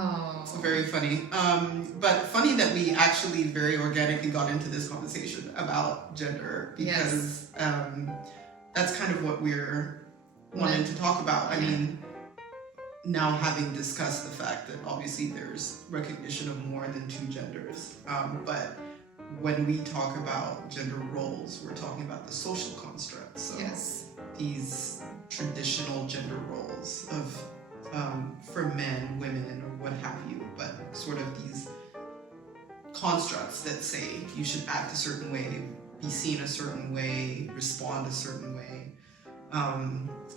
Oh. It's very funny. But funny that we actually very organically got into this conversation about gender because that's kind of what we're wanting to talk about. I mean, now having discussed the fact that obviously there's recognition of more than two genders, but when we talk about gender roles, we're talking about the social constructs. So these traditional gender roles of for men, women, or what have you, but sort of these constructs that say you should act a certain way, be seen a certain way, respond a certain way,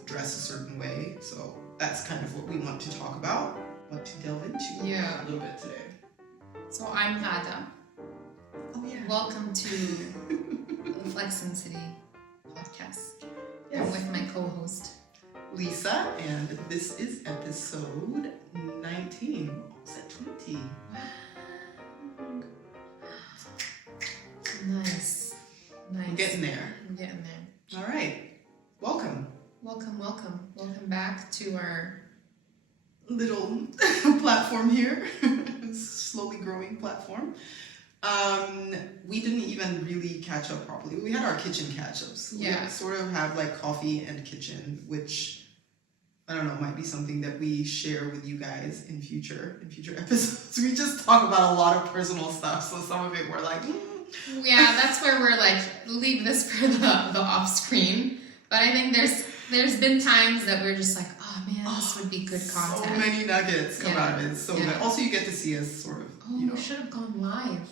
dress a certain way. So that's kind of what we want to talk about, what to delve into a little bit today. So I'm Hada. Oh yeah. Welcome to the Flex and City podcast. I'm with my co-host Lisa, and this is episode 19. Almost at 20. Nice. We're getting there. All right. Welcome. Welcome back to our little platform here. Slowly growing platform. We didn't even really catch up properly. We had our kitchen catch-ups. Yeah. We sort of have like coffee and kitchen, which I don't know, might be something that we share with you guys in future episodes. We just talk about a lot of personal stuff, so some of it we're like, Yeah, that's where we're like, leave this for the off screen. But I think there's been times that we're just like, oh man, this would be good content. So many nuggets come out of it. So good. Also, you get to see us sort of. We should have gone live.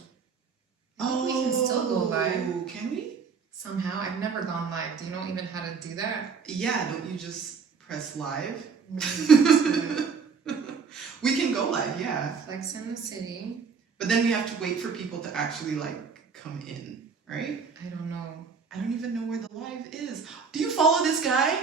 We can still go live. Can we? Somehow. I've never gone live. Do you know even how to do that? Yeah, don't you just press live? We can go live, yeah. Flex in the City. But then we have to wait for people to actually like come in, right? I don't know. I don't even know where the live is. Do you follow this guy?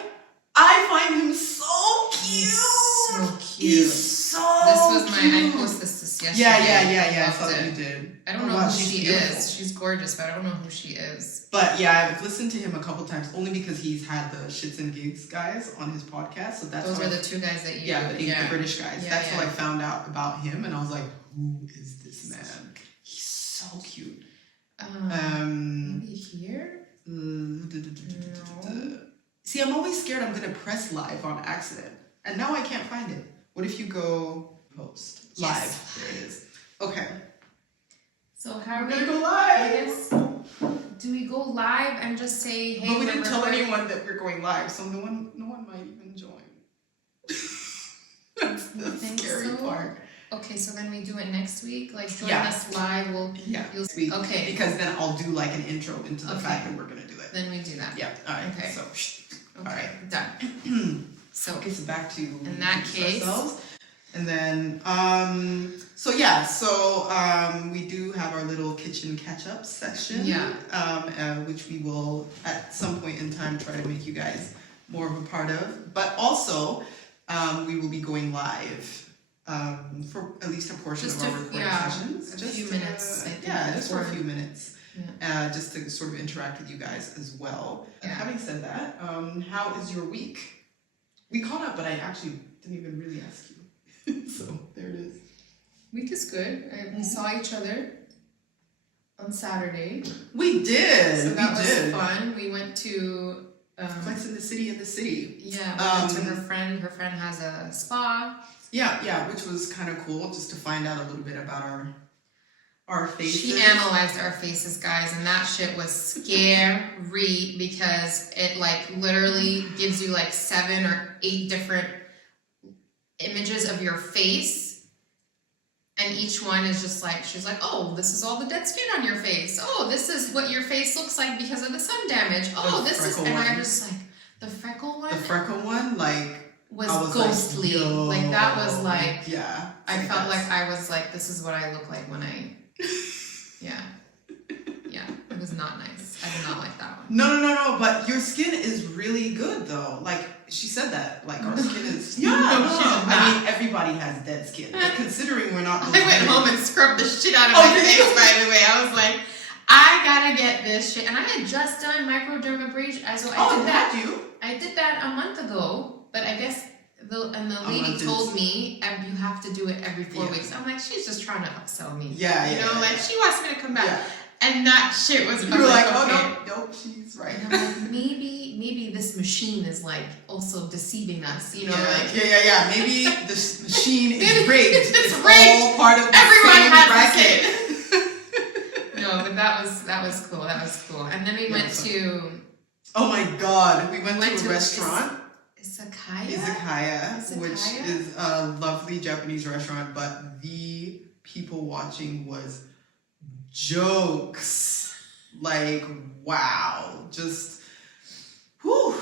I find him so cute. He's so I posted this yesterday. Yeah. I saw that you did. I don't know who she is. She's gorgeous, but I don't know who she is. But yeah, I've listened to him a couple times, only because he's had the Shits and Gigs guys on his podcast. So those are the two guys that you... the British guys. That's how I found out about him, and I was like, who is this man? He's so cute. Maybe here? No. See, I'm always scared I'm going to press live on accident. And now I can't find it. What if you go post? Live. There it is. Okay. So how are we going to go live? I guess, do we go live and just say, hey, but we didn't tell anyone that we're going live, so no one might even join. That's the scary part. Okay, so then we do it next week? Like, join us live, you'll speak. Okay. Because then I'll do like an intro into the fact that we're going to do it. Then we do that. Yeah, all right. Okay. So, all right, done. So back to in that case. Ourselves. And then, we do have our little kitchen catch-up section. Which we will, at some point in time, try to make you guys more of a part of. But also, we will be going live. For at least a portion of our recording sessions. A few minutes. Just for a few minutes. Just to sort of interact with you guys as well. Having said that, how is your week? We caught up, but I actually didn't even really ask you. So there it is. Week is good. We saw each other on Saturday. We did. So that was fun. We went to Flex in the City. Yeah, we went to her friend. Her friend has a spa. Yeah, which was kind of cool just to find out a little bit about our faces. She analyzed our faces, guys, and that shit was scary because it like literally gives you like 7 or 8 different images of your face, and each one is just like, she's like, oh, this is all the dead skin on your face. Oh, this is what your face looks like because of the sun damage. Oh, this is, and I'm just like, the freckle one, like. Was ghostly. Like that was like, I felt that. like I was like, this is what I look like when I, it was not nice. I did not like that one. No, but your skin is really good though. Like she said that, like our skin is, I mean, everybody has dead skin, but considering we're not. I went home and scrubbed the shit out of my face, by the way. I was like, I gotta get this shit. And I had just done microdermabrasion. I did that a month ago. But I guess the a lady month told is- me you have to do it every 4 Yeah. weeks. I'm like, she's just trying to upsell me. Yeah, you yeah, know, yeah, like yeah. she wants me to come back. Yeah. And that shit was. You were like, oh okay. no, she's right. And I'm like, maybe this machine is like also deceiving us, you know, like yeah. Maybe this machine is rigged. It's all rigged. part of the Everyone same has racket. No, but that was cool. That was cool. And then we went to. Oh my god, we went to a restaurant. Izakaya, Which is a lovely Japanese restaurant, but the people watching was jokes. Like, wow. Just, whew.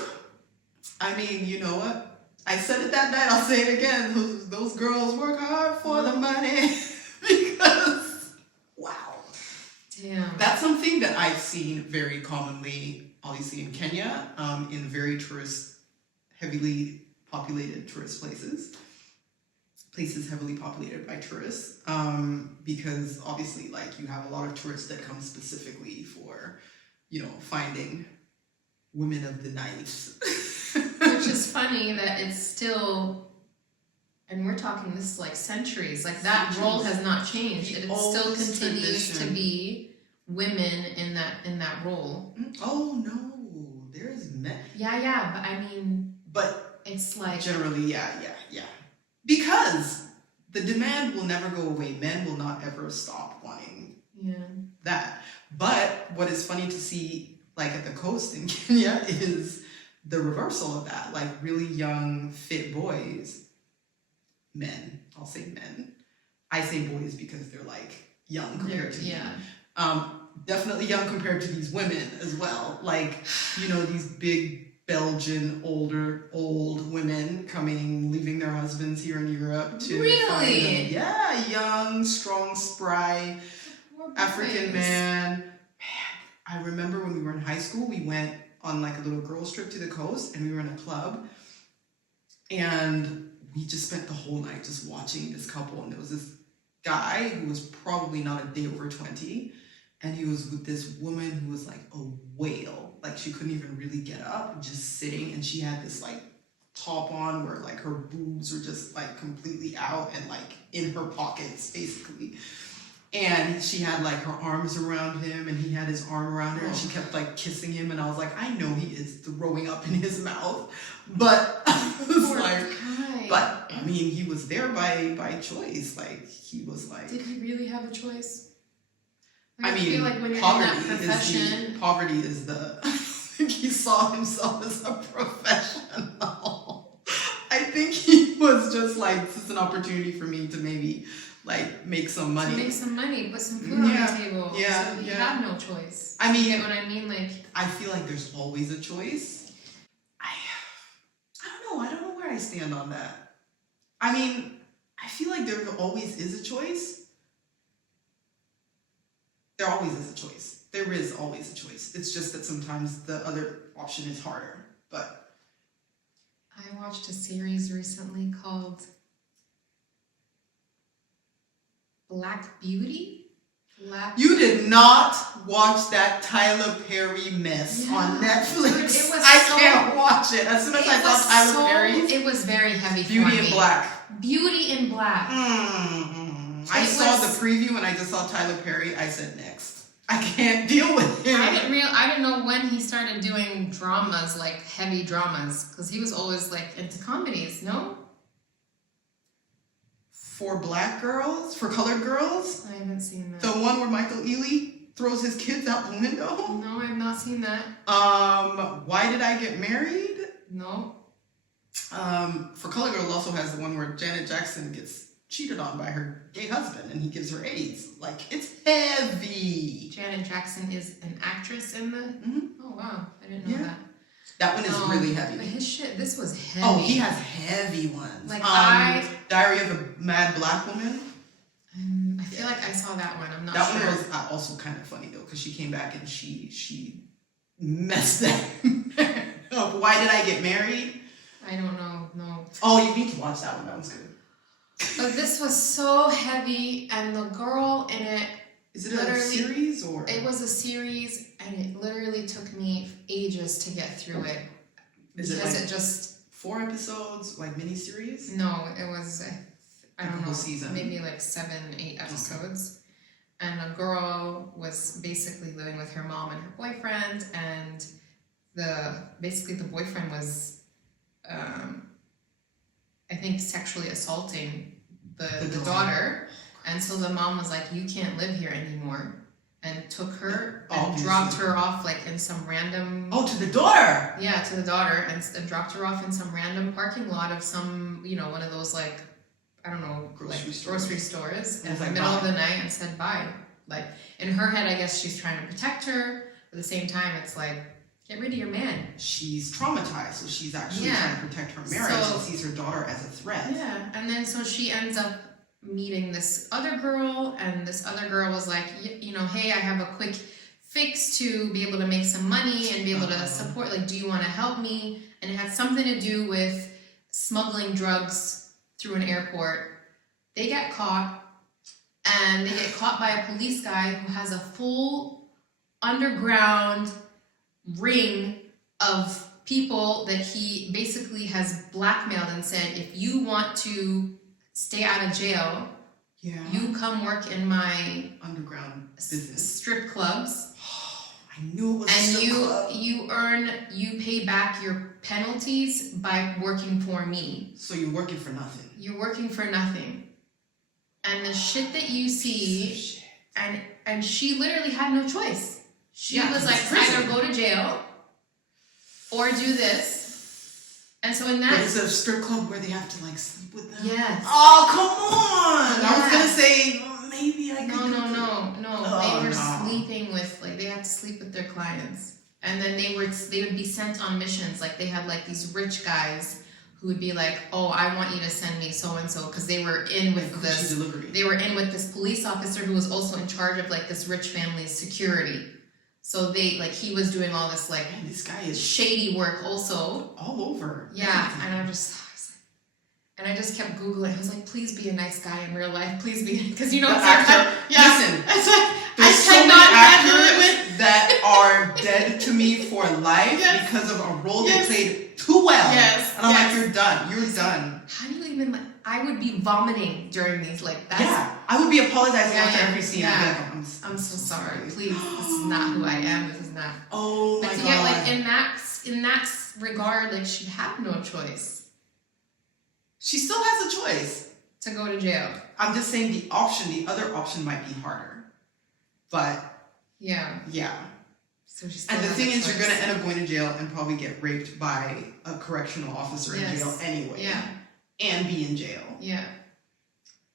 I mean, you know what? I said it that night, I'll say it again. Those girls work hard for the money. Because, wow. Damn. That's something that I've seen very commonly, obviously in Kenya, in very heavily populated tourist places heavily populated by tourists, because obviously, like, you have a lot of tourists that come specifically for, you know, finding women of the night. Which is funny that it's still, and we're talking this is like centuries, like that role has not changed. It still continues to be women in that role. Oh no, there's men. Yeah, but I mean, but it's like generally, yeah. Because the demand will never go away. Men will not ever stop wanting that. But what is funny to see, like at the coast in Kenya, is the reversal of that. Like really young, fit boys, men. I'll say men. I say boys because they're like young compared to me. Definitely young compared to these women as well. Like, you know, these big Belgian old women leaving their husbands here in Europe to find them. Yeah, young, strong, spry African man. I remember when we were in high school, we went on like a little girls trip to the coast, and we were in a club, and we just spent the whole night just watching this couple. And there was this guy who was probably not a day over 20, and he was with this woman who was like a whale. Like she couldn't even really get up, just sitting, and she had this like top on where like her boobs were just like completely out and like in her pockets basically. And she had like her arms around him, and he had his arm around her, and she kept like kissing him, and I was like, I know he is throwing up in his mouth, but I was like, but I mean, he was there by choice. Like he was like, did he really have a choice? I mean, feel like when you're poverty in that profession, poverty is the. I think he saw himself as a professional. I think he was just like, this is an opportunity for me to maybe like make some money. To make some money, put some food on the table. Yeah, so he had no choice. I mean, you get what I mean? Like, I feel like there's always a choice. I don't know where I stand on that. I mean, I feel like there always is a choice. There always is a choice. There is always a choice. It's just that sometimes the other option is harder. But I watched a series recently called Black Beauty. You did not watch that Tyler Perry mess on Netflix. Dude, I can't watch it. As soon as I saw Tyler Perry's, it was very heavy for Beauty me. in Black. Beauty in Black. I saw the preview and I just saw Tyler Perry. I said next. I can't deal with him. I didn't know when he started doing dramas, like heavy dramas, because he was always like into comedies. No. For black girls, for colored girls. I haven't seen that. The one where Michael Ealy throws his kids out the window. No, I've not seen that. Why Did I Get Married? No. For colored girls also has the one where Janet Jackson gets cheated on by her gay husband and he gives her AIDS. Like, it's heavy. Janet Jackson is an actress in the. Oh wow, I didn't know that. That one is really heavy. But his shit, this was heavy. Oh, he has heavy ones. Like Diary of a Mad Black Woman. I feel like I saw that one. I'm not that sure. That one was also kind of funny though, because she came back and she messed that up. Why Did I Get Married? I don't know. No. Oh, you need to watch that one. That one's good. But this was so heavy, and the girl in it. Is it a series or? It was a series, and it literally took me ages to get through it. Is it because like it just 4 episodes, like miniseries? No, it was, I don't know, season. maybe like 7, 8 episodes. Okay. And a girl was basically living with her mom and her boyfriend, and basically the boyfriend was, I think, sexually assaulting the daughter. And so the mom was like, you can't live here anymore. And took her and dropped her off like in some random... Oh, to the daughter! Yeah, to the daughter, and dropped her off in some random parking lot of some, one of those like, I don't know, grocery stores in the middle of the night, and said bye. Like, in her head, I guess she's trying to protect her, but at the same time, it's like, get rid of your man. She's traumatized, so she's actually trying to protect her marriage and sees her daughter as a threat. Yeah, and then so she ends up meeting this other girl, and this other girl was like, hey, I have a quick fix to be able to make some money and be able to support, like, do you want to help me? And it had something to do with smuggling drugs through an airport. They get caught, and they get caught by a police guy who has a full underground ring of people that he basically has blackmailed and said, if you want to stay out of jail, you come work in my underground business strip clubs. I knew it was a strip club. You pay back your penalties by working for me. So you're working for nothing. You're working for nothing. And the shit that you see, and she literally had no choice. She was like, either go to jail or do this. And so in that... But it's a strip club where they have to like sleep with them? Yes. Oh, come on! Yes. I was gonna say, maybe I could... No. They were sleeping with, like, they had to sleep with their clients. And then they would be sent on missions. Like, they had like these rich guys who would be like, oh, I want you to send me so-and-so, because they were in with this... Delivery. They were in with this police officer who was also in charge of like this rich family's security. So he was doing all this like, man, this guy is shady work also. All over. Yeah, and I just kept Googling. I was like, please be a nice guy in real life. Please be, because listen, it's like, there's so many actors that are dead to me for life because of a role they played too well. Yes. And I'm like, you're done. You're done. How do you even, I would be vomiting during these, like, that's... Yeah, I would be apologizing after every scene. Yeah. I'm so sorry. Please, this is not who I am. This is not... Oh my God. Yeah, like, in that regard, like, she had no choice. She still has a choice. To go to jail. I'm just saying the other option might be harder. But... Yeah. So and the thing is, you're going to end up going to jail and probably get raped by a correctional officer in jail anyway. Yeah. And be in jail. Yeah.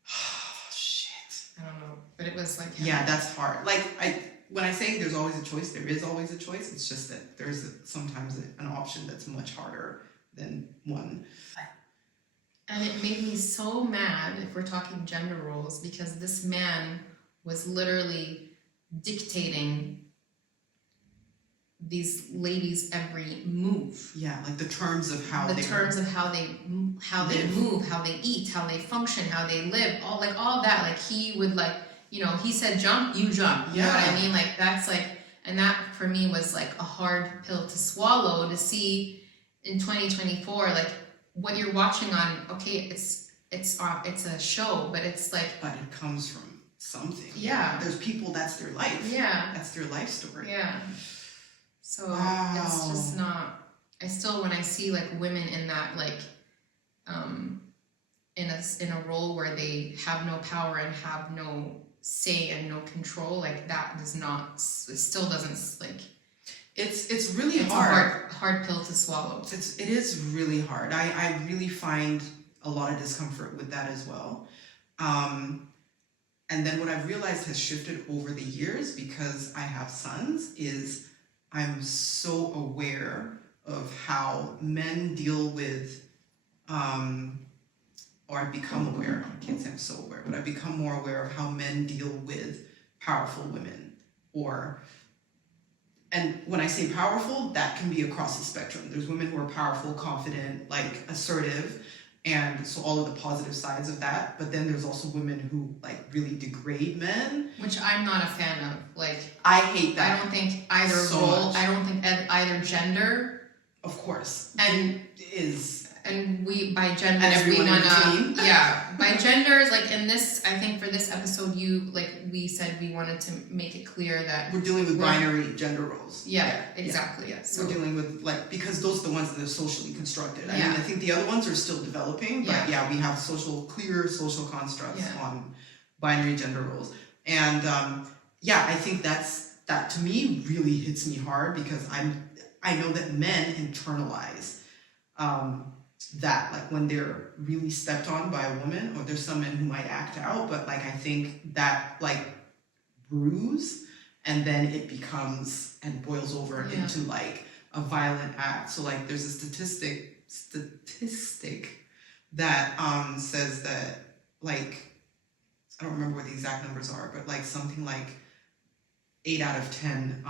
Oh, shit. I don't know. But it was like... Yeah, that's hard. Like, when I say there's always a choice, there is always a choice. It's just that there's sometimes an option that's much harder than one. And it made me so mad, if we're talking gender roles, because this man was literally dictating these ladies' every move. Yeah, like the terms of how they move, how they eat, how they function, how they live, all of that. Like, he would, like, he said jump, you jump. You know what I mean? Like, that's like, and that for me was like a hard pill to swallow, to see in 2024, like, what you're watching on, okay, it's a show, but it's like... But it comes from something. Yeah. There's people, that's their life. Yeah. That's their life story. Yeah. So it's just not... I still, when I see, like, women in that, like, in a role where they have no power and have no say and no control, like, that does not... It still doesn't, like... It's really hard. It's a hard pill to swallow. It is really hard. I really find a lot of discomfort with that as well. And then what I've realized has shifted over the years, because I have sons, is I'm so aware of how men deal with, or I've become aware, I can't say I'm so aware, but I've become more aware of how men deal with powerful women, and when I say powerful, that can be across the spectrum. There's women who are powerful, confident, like assertive, and so all of the positive sides of that. But then there's also women who like really degrade men, which I'm not a fan of. Like, I hate that. I don't think either role. I don't think either gender. Of course, and is And we, by genders, and everyone we in between. Yeah, by genders, like in this, I think for this episode, we said we wanted to make it clear that we're dealing with binary gender roles. Yeah, exactly. Yeah. So we're dealing with, like, because those are the ones that are socially constructed. I Yeah. mean, I think the other ones are still developing, but Yeah. we have clear social constructs on binary gender roles. And I think that to me really hits me hard, because I know that men internalize that, like, when they're really stepped on by a woman, or there's some men who might act out, but like I think that like bruise, and then it becomes and boils over into like a violent act. So like there's a statistic that says that, like, I don't remember what the exact numbers are, but like something like 8 out of 10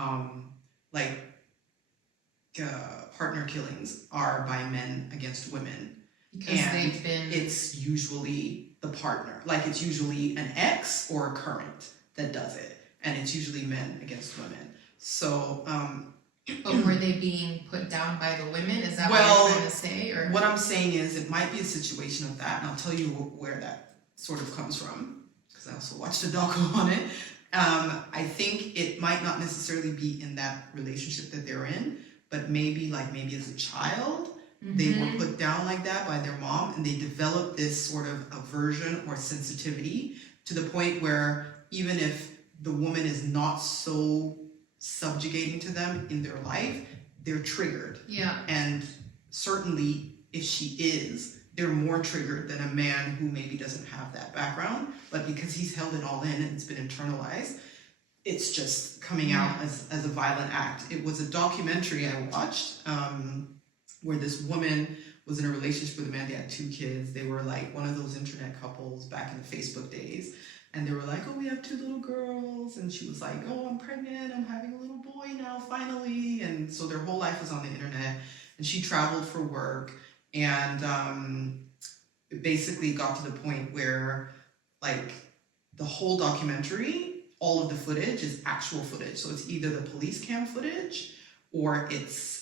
partner killings are by men against women. Because and they've been... it's usually the partner. Like, it's usually an ex or a current that does it. And it's usually men against women. So, but were they being put down by the women? Is that what you're trying to say? Or what I'm saying is it might be a situation of that, and I'll tell you where that sort of comes from, because I also watched a docu on it. I think it might not necessarily be in that relationship that they're in, but maybe as a child, they were put down like that by their mom, and they developed this sort of aversion or sensitivity to the point where even if the woman is not so subjugating to them in their life, they're triggered. Yeah. And certainly if she is, they're more triggered than a man who maybe doesn't have that background, but because he's held it all in and it's been internalized, it's just coming out as a violent act. It was a documentary I watched where this woman was in a relationship with a man. They had 2 kids. They were like one of those internet couples back in the Facebook days. And they were like, oh, we have 2 little girls. And she was like, oh, I'm pregnant. I'm having a little boy now, finally. And so their whole life was on the internet. And she traveled for work. And it basically got to the point where, like, the whole documentary, all of the footage is actual footage. So it's either the police cam footage, or it's,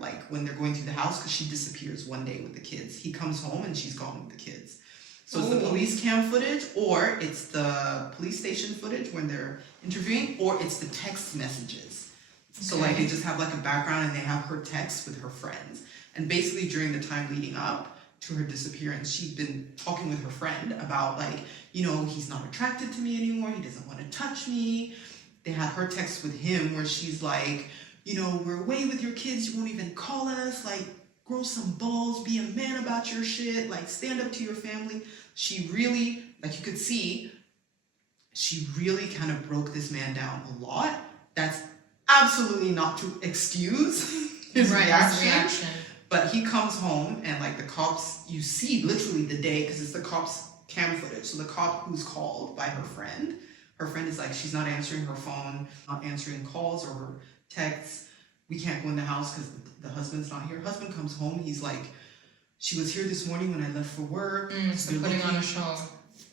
like when they're going through the house, because she disappears one day with the kids. He comes home and she's gone with the kids. So it's the police cam footage, or it's the police station footage when they're interviewing, or it's the text messages. So like they just have like a background and they have her text with her friends. And basically during the time leading up to her disappearance, she'd been talking with her friend about, like, you know, he's not attracted to me anymore. He doesn't want to touch me. They had her text with him where she's like, you know, we're away with your kids. You won't even call us. Like, grow some balls. Be a man about your shit. Like, stand up to your family. She really, like, you could see, she really kind of broke this man down a lot. That's absolutely not to excuse his reaction. But he comes home and, like, the cops, you see literally the day, because it's the cops' cam footage. So the cop who's called by her friend is like, she's not answering her phone, not answering calls or her texts. We can't go in the house because the husband's not here. Husband comes home. He's like, she was here this morning when I left for work. So putting on a show.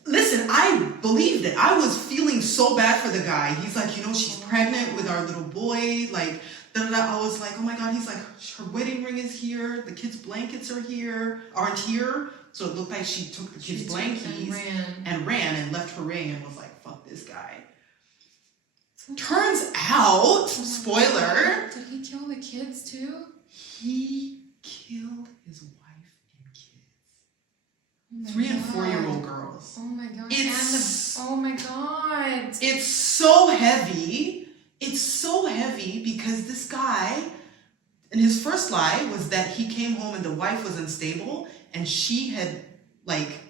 Listen, I believed it. I was feeling so bad for the guy. He's like, you know, she's pregnant with our little boy. Like, I was like, oh my God. He's like, her wedding ring is here. The kids' blankets aren't here. So it looked like she took the kids' blankets and ran and left her ring and was like, fuck this guy. Turns out, spoiler. Did he kill the kids too? He killed his wife and kids. Oh 3 and 4-year-old girls. Oh my God. Oh my God. It's so heavy. It's so heavy because this guy, and his first lie was that he came home and the wife was unstable and she had, like,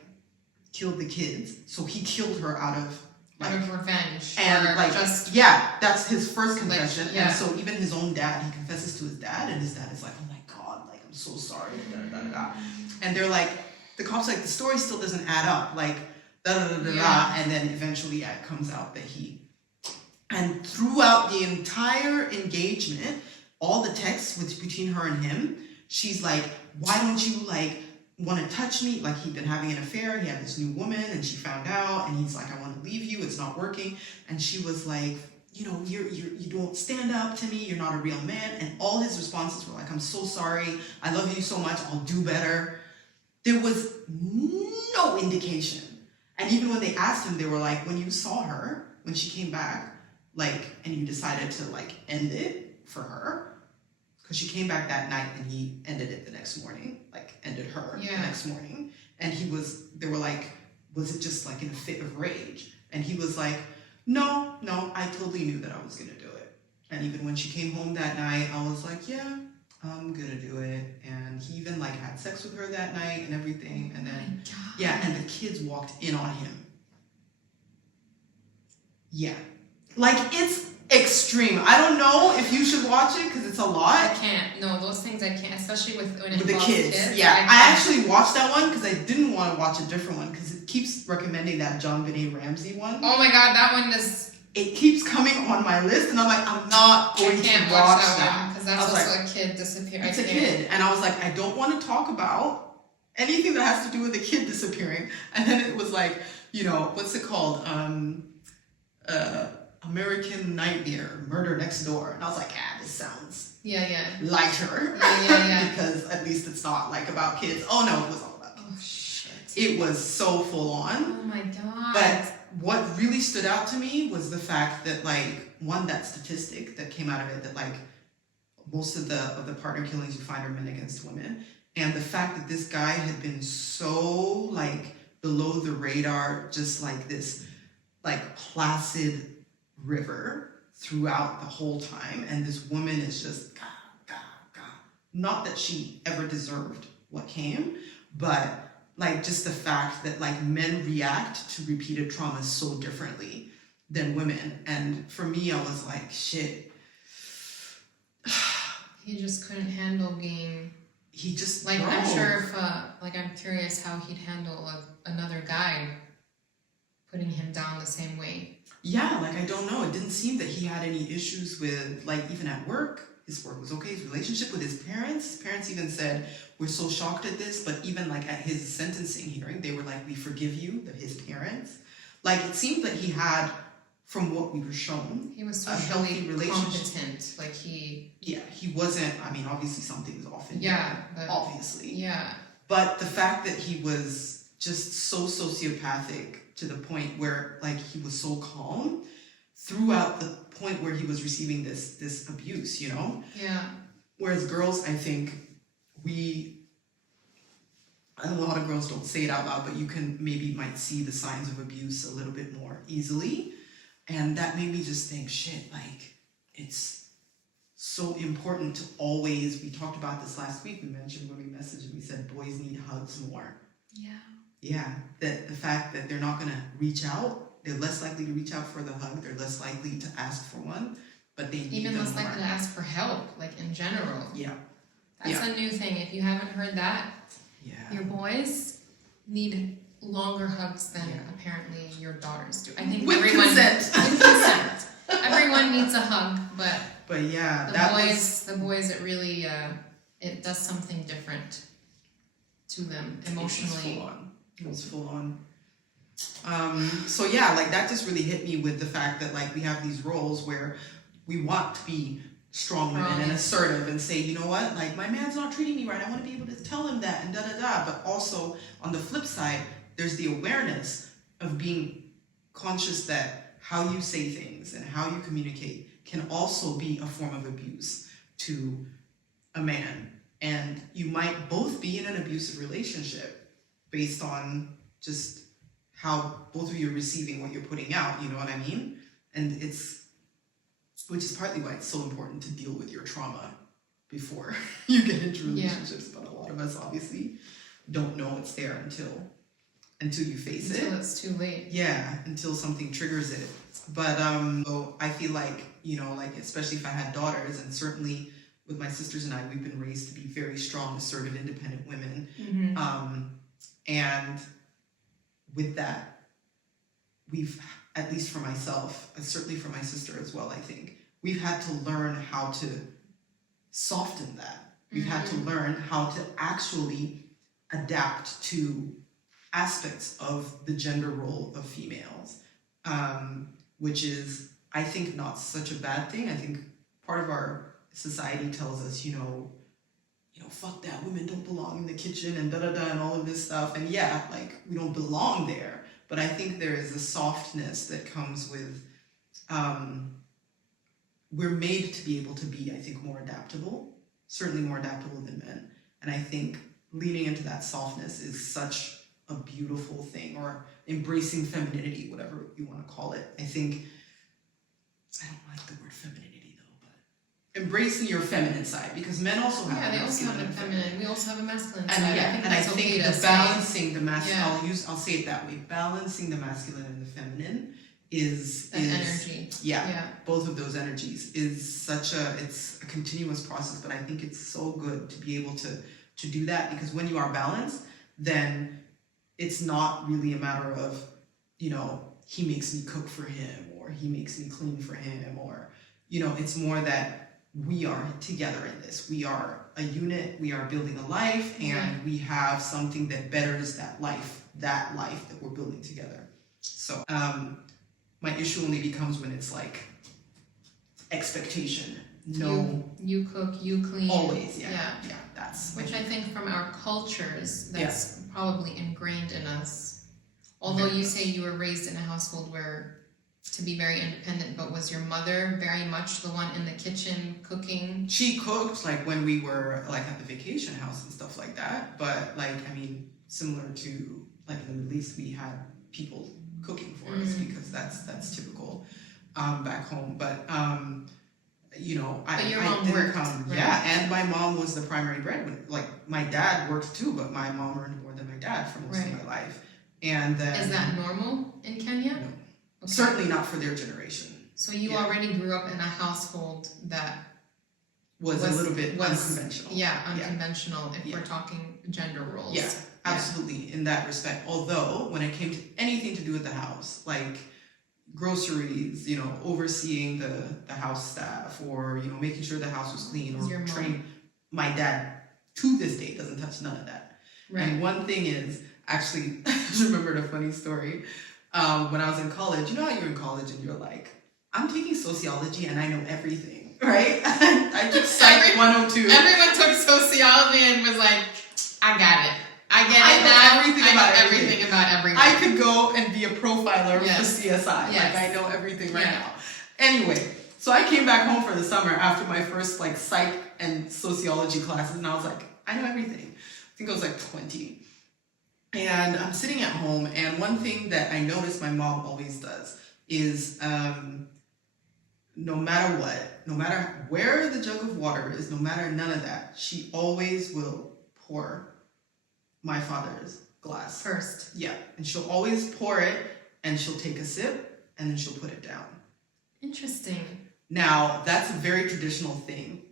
killed the kids. So he killed her out of revenge. And like, that's his first confession. Like, and so even his own dad, he confesses to his dad, and his dad is like, oh my God, like, I'm so sorry, And they're like, the cops like, the story still doesn't add up, like, and then eventually it comes out that and throughout the entire engagement, all the texts between her and him, she's like, why don't you, like, want to touch me? Like, he'd been having an affair. He had this new woman and she found out, and he's like, I want to leave you. It's not working. And she was like, you know, you don't stand up to me. You're not a real man. And all his responses were like, I'm so sorry. I love you so much. I'll do better. There was no indication. And even when they asked him, they were like, when you saw her, when she came back, like, and you decided to like end it for her, because she came back that night and he ended it the next morning, like ended her the next morning. And they were like, was it just like in a fit of rage? And he was like, no, I totally knew that I was gonna do it. And even when she came home that night, I was like, yeah, I'm gonna do it. And he even like had sex with her that night and everything. And then, and the kids walked in on him. Yeah. Like, it's extreme. I don't know if you should watch it because it's a lot. I can't. No, those things I can't, especially when it with the involves kids. Yeah, I actually watched that one because I didn't want to watch a different one because it keeps recommending that John Benet Ramsey one. Oh my god, that one is... It keeps coming on my list, and I'm like, I'm not going to watch that one because that's also like, a kid disappearing. It's a kid, and I was like, I don't want to talk about anything that has to do with a kid disappearing. And then it was like, you know, what's it called? American Nightmare, Murder Next Door. And I was like, this sounds lighter. Yeah. Because at least it's not like about kids. Oh no, it was all about kids. Oh shit. It was so full on. Oh my god. But what really stood out to me was the fact that like, one, that statistic that came out of it, that like most of the partner killings you find are men against women. And the fact that this guy had been so like below the radar, just like this like placid river throughout the whole time, and this woman is just God. Not that she ever deserved what came, but like just the fact that like men react to repeated trauma so differently than women. And for me, I was like, shit. He just couldn't handle being... He just... Like, I'm sure if... like, I'm curious how he'd handle another guy putting him down the same way. Yeah, like, I don't know. It didn't seem that he had any issues with, like, even at work. His work was okay. His relationship with his parents even said, we're so shocked at this. But even, like, at his sentencing hearing, they were like, we forgive you, his parents. Like, it seemed that he had, from what we were shown, he was a healthy relationship. Competent. Like, he... Yeah, he wasn't... I mean, obviously something's off in there. But, obviously. Yeah. But the fact that he was just so sociopathic to the point where, like, he was so calm throughout the point where he was receiving this abuse, you know? Yeah. Whereas girls, I think, a lot of girls don't say it out loud, but you might see the signs of abuse a little bit more easily. And that made me just think, shit, like, it's so important to always, we talked about this last week, we mentioned when we messaged and we said boys need hugs more. Yeah. Yeah, that the fact that they're not going to reach out, they're less likely to reach out for the hug, they're less likely to ask for one, but they need even them less more. likely to ask for help, like in general. Yeah. That's a new thing. If you haven't heard that, your boys need longer hugs than apparently your daughters do. I think with everyone consent. With consent. Everyone needs a hug, but yeah, the boys, it really it does something different to them emotionally. It was full on. So yeah, like that just really hit me with the fact that like we have these roles where we want to be strong women and assertive and say, you know what, like my man's not treating me right. I want to be able to tell him that and da. But also on the flip side, there's the awareness of being conscious that how you say things and how you communicate can also be a form of abuse to a man. And you might both be in an abusive relationship based on just how both of you are receiving what you're putting out, you know what I mean? And which is partly why it's so important to deal with your trauma before you get into relationships. But a lot of us obviously don't know it's there until you face it. Until it's too late. Yeah, until something triggers it. But so I feel like, you know, like especially if I had daughters, and certainly with my sisters and I, we've been raised to be very strong, assertive, independent women. Mm-hmm. And with that, we've, at least for myself, and certainly for my sister as well, I think, we've had to learn how to soften that. We've had to learn how to actually adapt to aspects of the gender role of females, which is, I think, not such a bad thing. I think part of our society tells us, you know, fuck that, women don't belong in the kitchen and da-da-da and all of this stuff. And yeah, like, we don't belong there. But I think there is a softness that comes with, we're made to be able to be, I think, more adaptable, certainly more adaptable than men. And I think leaning into that softness is such a beautiful thing, or embracing femininity, whatever you want to call it. I think, I don't like the word femininity though, but embracing your feminine side, because men also have they also have a feminine. We also have a masculine and side. I think the balancing the masculine, I'll say it that way, balancing the masculine and the feminine is energy. Yeah, both of those energies is it's a continuous process, but I think it's so good to be able to do that, because when you are balanced, then it's not really a matter of, he makes me cook for him, or he makes me clean for him, or, it's more that we are together in this. We are a unit, we are building a life, and we have something that betters that life that we're building together. So, my issue only becomes when it's like expectation. No. You cook, you clean. Always, yeah. That's which I think from our cultures, that's probably ingrained in us. Although you say you were raised in a household where to be very independent, but was your mother very much the one in the kitchen cooking? She cooked like when we were like at the vacation house and stuff like that. But like, I mean, similar to like in the Middle East, we had people cooking for us, because that's typical back home. But your mom didn't worked, come. right? Yeah, and my mom was the primary breadwinner. Like, my dad worked too, but my mom earned more than my dad for most of my life. And then, is that normal in Kenya? No. Okay. Certainly not for their generation. So you already grew up in a household that was a little bit unconventional. Yeah, unconventional if we're talking gender roles. Yeah, absolutely, in that respect. Although, when it came to anything to do with the house, like groceries, overseeing the house staff, or, making sure the house was clean, or training, my dad, to this day, doesn't touch none of that. Right. And one thing is, actually, I just remembered a funny story. When I was in college, you know how you're in college and you're like, I'm taking sociology and I know everything, right? I took Psych 102. Everyone took sociology and was like, I got it. I get it now. I know everything about everything. I could go and be a profiler for CSI. Yes. Like, I know everything right now. Anyway, so I came back home for the summer after my first like psych and sociology classes, and I was like, I know everything. I think I was like 20. And I'm sitting at home, and one thing that I notice my mom always does is no matter what, no matter where the jug of water is, no matter none of that, she always will pour my father's glass first. Yeah, and she'll always pour it, and she'll take a sip, and then she'll put it down. Interesting. Now, that's a very traditional thing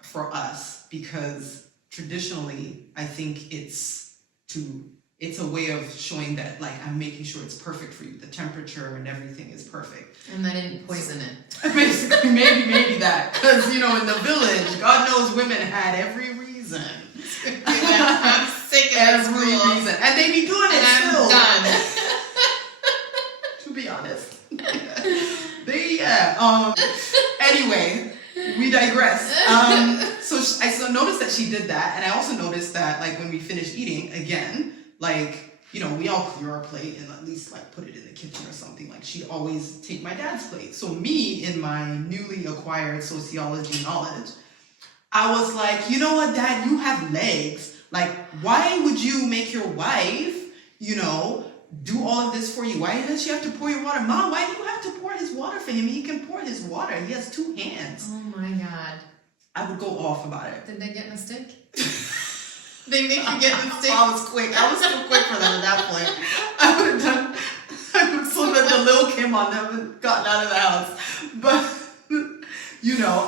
for us, because traditionally, I think it's a way of showing that, like, I'm making sure it's perfect for you. The temperature and everything is perfect. And I didn't poison it. Basically, maybe that. Because, in the village, God knows women had every reason. I'm sick of every reason. And they be doing it still. I'm done. To be honest. Anyway, we digress. So I noticed that she did that. And I also noticed that, like, when we finished eating, again, like, we all clear our plate and at least like put it in the kitchen or something. Like, she'd always take my dad's plate. So me, in my newly acquired sociology knowledge, I was like, you know what, Dad, you have legs. Like, why would you make your wife, do all of this for you? Why does she have to pour your water? Mom, why do you have to pour his water for him? He can pour his water. He has 2 hands. Oh my God. I would go off about it. Did they get in a stick? They make you get in a stick? I was quick. I was too quick for them at that point. I would have slipped the Lil Kim on them and gotten out of the house. But,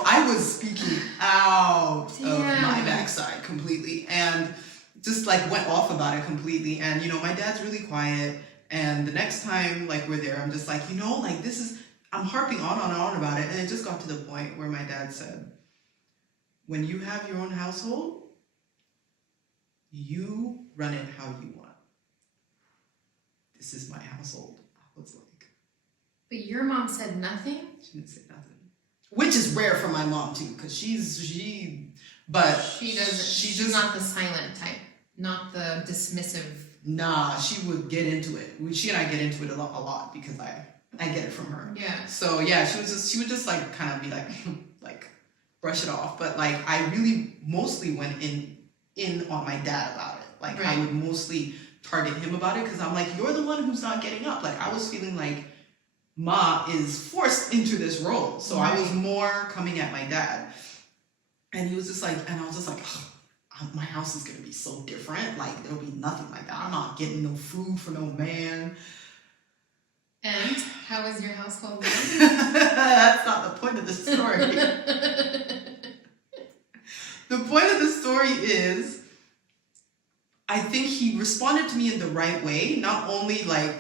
I was speaking out of my backside completely. And just like went off about it completely. And, my dad's really quiet. And the next time, like, we're there, I'm just like, like, I'm harping on and on about it. And it just got to the point where my dad said, when you have your own household, you run it how you want. This is my household. I was like. But your mom said nothing? She didn't say nothing. Which is rare for my mom too, because But she's not the silent type, not the dismissive. Nah, she would get into it. She and I get into it a lot because I get it from her. Yeah. So yeah, she would just like kind of be like like brush it off. But like I really mostly went in on my dad about it. Like I would mostly target him about it because I'm like, you're the one who's not getting up. Like I was feeling like Ma is forced into this role. So I was more coming at my dad. And he was just like, and I was just like, oh, my house is going to be so different. Like, there'll be nothing like that. I'm not getting no food for no man. And how is your household now? That's not the point of the story. The point of the story is, I think he responded to me in the right way. Not only like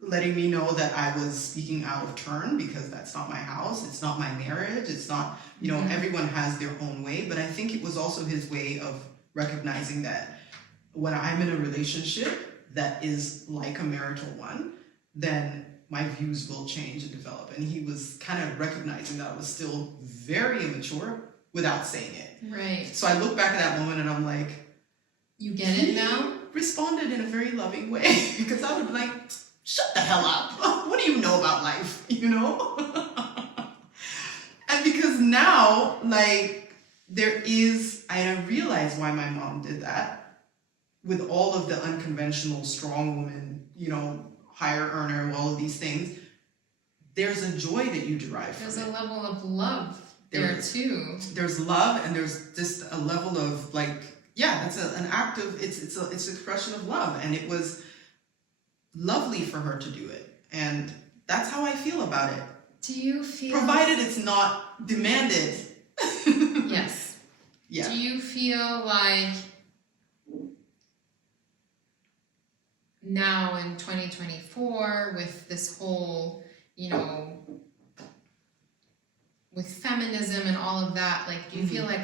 letting me know that I was speaking out of turn because that's not my house. It's not my marriage. It's not, you know, everyone has their own way. But I think it was also his way of recognizing that when I'm in a relationship that is like a marital one, then my views will change and develop. And he was kind of recognizing that I was still very immature without saying it. Right. So I look back at that moment and I'm like, you get it now? Responded in a very loving way because I would be like, shut the hell up. What do you know about life? You know? And because now, like, I realize why my mom did that with all of the unconventional strong woman, you know, higher earner, all of these things. There's a joy that you derive from it. There's a level of love there too. There's love and there's just a level of like, yeah, that's an act of, it's an expression of love. And it was lovely for her to do it. And that's how I feel about it. Do you feel... Provided it's not demanded. Yes. Yeah. Do you feel like now in 2024 with this whole, you know, with feminism and all of that, like, do you feel like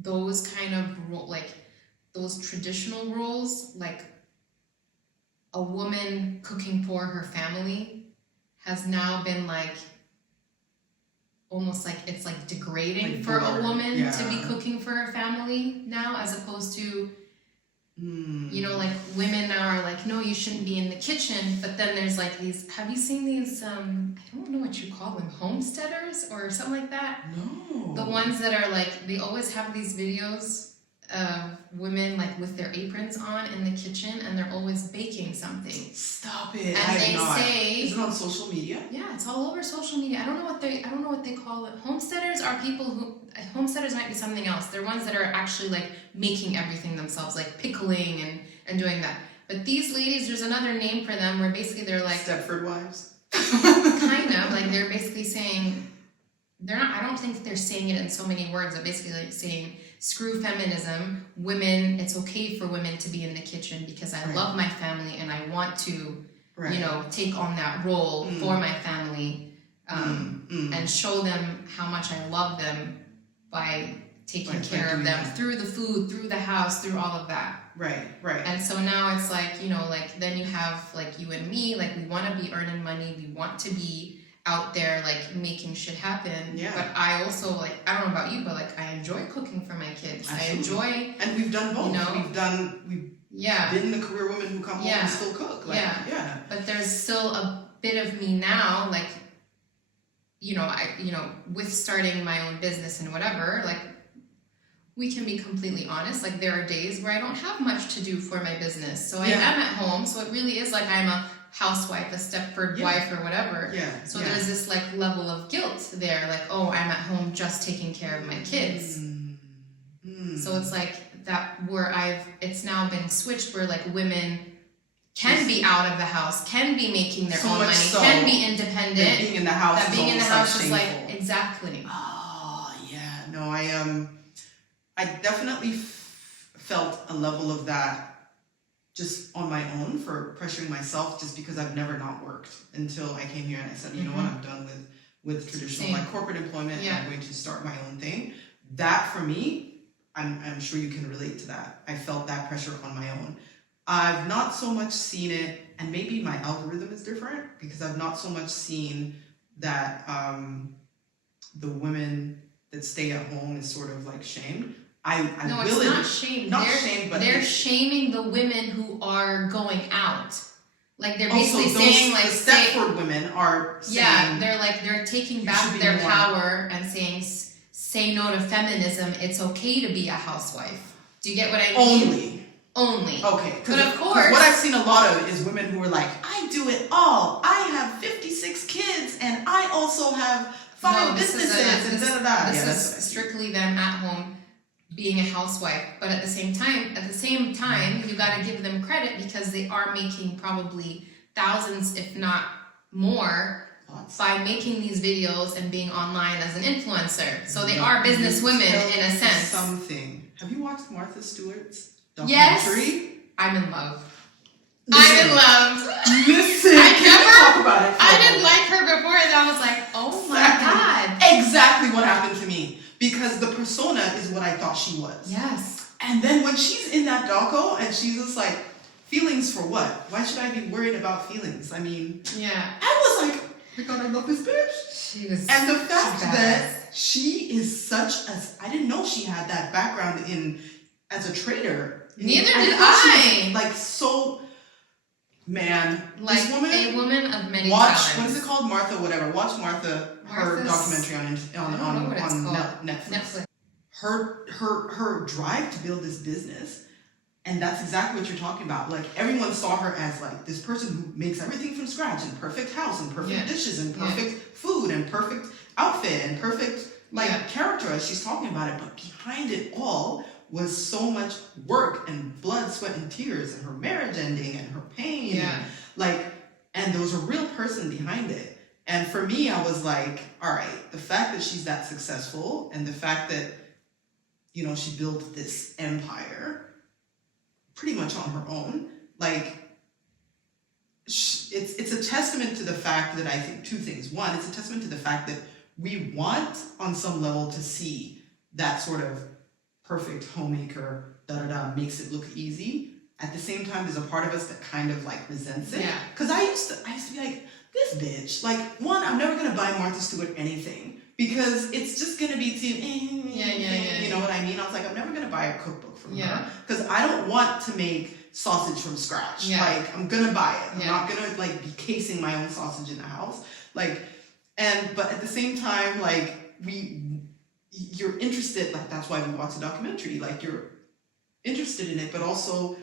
those kind of, like, those traditional roles, like, a woman cooking for her family has now been like almost like it's like degrading like for a woman to be cooking for her family now, as opposed to you know, like women now are like, no, you shouldn't be in the kitchen. But then there's like these, have you seen these I don't know what you call them, homesteaders or something like that? No. The ones that are like, they always have these videos of women like with their aprons on in the kitchen and they're always baking something. Stop it. And they say, is it on social media? Yeah, it's all over social media. I don't know what they call it. Homesteaders are people who, homesteaders might be something else. They're ones that are actually like making everything themselves, like pickling and doing that. But these ladies, there's another name for them where basically they're like Stepford wives. Kind of like they're basically saying, they're not, I don't think they're saying it in so many words, but basically like saying, screw feminism, women, it's okay for women to be in the kitchen because I love my family and I want to, you know, take on that role for my family and show them how much I love them by taking care of them through the food, through the house, through all of that. Right. And so now it's like, you know, like then you have like you and me, like we want to be earning money, we want to be out there like making shit happen. Yeah. But I also like, I don't know about you, but like I enjoy cooking for my kids. Absolutely. I enjoy, and we've done both. You know, we've been the career women who come home and still cook. Like, yeah. But there's still a bit of me now, like, you know, with starting my own business and whatever, like we can be completely honest. Like there are days where I don't have much to do for my business. So I am at home. So it really is like I'm a housewife, a Stepford wife or whatever. So there's this like level of guilt there. Like, oh, I'm at home just taking care of my kids. So it's like that where it's now been switched where like women can be out of the house, can be making their own money, can be independent. That being in the house that being in the house is like, exactly. Oh, yeah. No, I definitely felt a level of that just on my own for pressuring myself just because I've never not worked until I came here and I said, you know what, I'm done with traditional like corporate employment and I'm going to start my own thing. That for me, I'm sure you can relate to that. I felt that pressure on my own. I've not so much seen it, and maybe my algorithm is different because I've not so much seen that the women that stay at home is sort of like shamed. No, will it's not shame. Not shame, but they're shaming the women who are going out. Like they're also basically saying like the Stepford women are saying, yeah, they're taking back their power and saying say no to feminism. It's okay to be a housewife. Do you get what I mean? Only. Okay. But of course, what I've seen a lot of is women who are like, I do it all. I have 56 kids and I also have 5 businesses and da da da. This is strictly them at home being a housewife, but at the same time, you got to give them credit because they are making probably thousands, if not more, by making these videos and being online as an influencer. So they are business women in a sense. Something. Have you watched Martha Stewart's documentary? Yes. I'm in love. I'm in love. Listen, talk about it. I didn't like her before, and I was like, oh my God. Exactly what happened to me. Because the persona is what I thought she was. Yes. And then when she's in that doco and she's just like, feelings for what? Why should I be worried about feelings? I mean, yeah. I was like, oh my God, I love this bitch. And the fact that she is such a, I didn't know she had that background as a trader. Neither did I. Like so, man. Like this woman, a woman of many talents. What is it called? Martha, whatever. Watch Martha. Her documentary on Netflix. Her drive to build this business, and that's exactly what you're talking about. Like everyone saw her as like this person who makes everything from scratch, and perfect house, and perfect dishes, and perfect food, and perfect outfit, and perfect character as she's talking about it. But behind it all was so much work and blood, sweat, and tears, and her marriage ending, and her pain, and there was a real person behind it. And for me, I was like, all right, the fact that she's that successful and the fact that, you know, she built this empire pretty much on her own, like, it's a testament to the fact that I think 2 things. One, it's a testament to the fact that we want on some level to see that sort of perfect homemaker, makes it look easy. At the same time, there's a part of us that kind of like resents it. Yeah. Because I used to be like, this bitch, like, one, I'm never gonna buy Martha Stewart anything because it's just gonna be too, you know what I mean? I was like, I'm never gonna buy a cookbook from her because I don't want to make sausage from scratch. Yeah. Like, I'm gonna buy it. I'm not gonna like be casing my own sausage in the house. Like, but at the same time, like, you're interested, like, that's why we watch a documentary. Like, you're interested in it, but also